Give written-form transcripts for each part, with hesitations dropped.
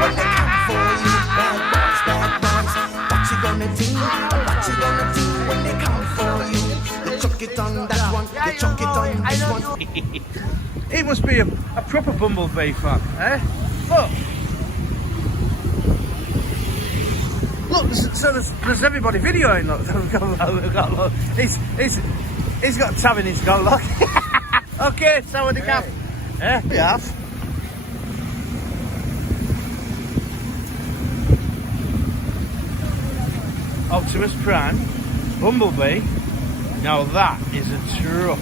when they come for you. Bad boys, bad boys. What you gonna do? What you gonna do when they come for you? You chuck it on that one, you chuck it on this one. He must be a proper Bumblebee fan, eh? Look, so there's everybody videoing. Look, he's got a tab in his goal, look. Okay, so with the cap. Yeah, we have. Optimus Prime, Bumblebee. Now that is a truck.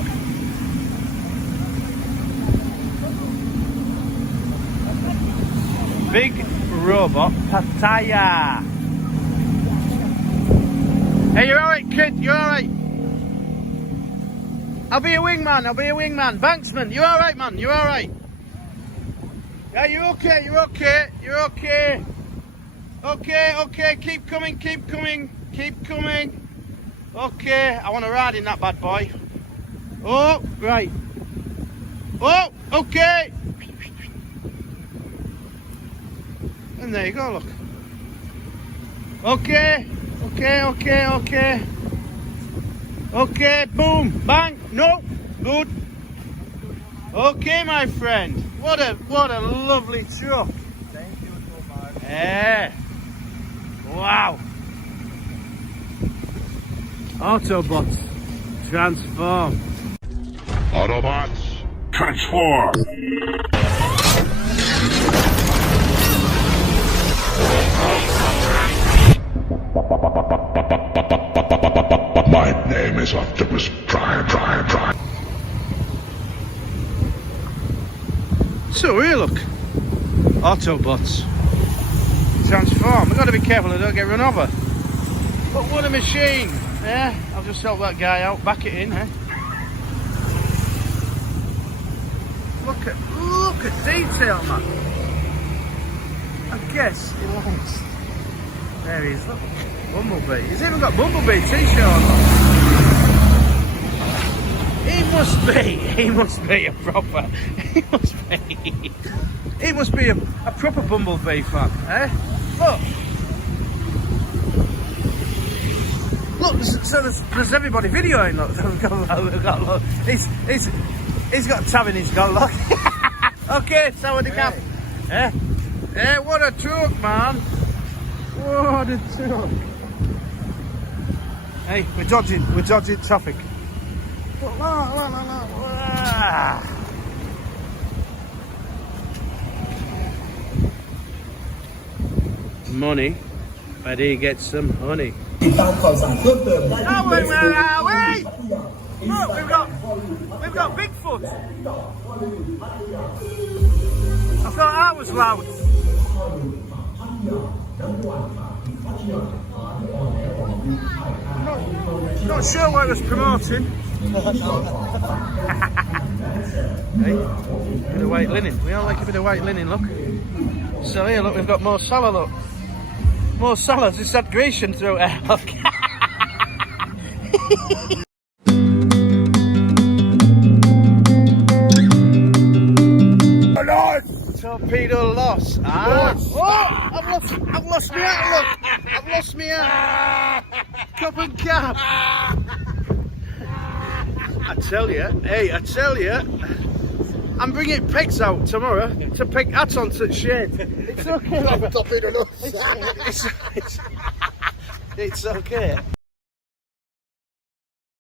Big robot Pattaya. Hey, you're alright, kid, you're alright. I'll be a wingman, Banksman, you alright, man, you alright? Yeah, you're okay, you're okay. Okay, keep coming. Okay, I want to ride in that bad boy. Oh, right. Oh, okay. And there you go, look. Okay, boom, bang, no, good. Okay, my friend, what a lovely truck. Thank you so much. Yeah, wow. Autobots, transform. Autobots, transform. My name is Optimus Prime. So here, look, Autobots transform. We've got to be careful they don't get run over. But what a machine! Yeah, I'll just help that guy out, back it in, eh? Look at detail, man. I guess he likes. There he is, look. Bumblebee. He's even got Bumblebee t-shirt on. He must be a proper. He must be a proper Bumblebee fan, eh? Look, so there's everybody videoing. Look, he's got a tab in his goal, look. Okay, so with the cap. Yeah, what a truck, man. What a truck. Hey, we're dodging traffic. Look. Money, but he gets some honey. Wait, where are we? Look, we've got Bigfoot. I thought that was loud. Not sure what it was promoting. Hey, a bit of white linen. We all like a bit of white linen, look. So here, look, we've got more Salah, look. More Salah, just had Grecian through it, look. Torpedo loss. Ah. Oh, I've lost my hat, look. I've lost my hat. Cup and cap. I tell you, I'm bringing pegs out tomorrow to peg hats onto Shane. It's okay. It's okay.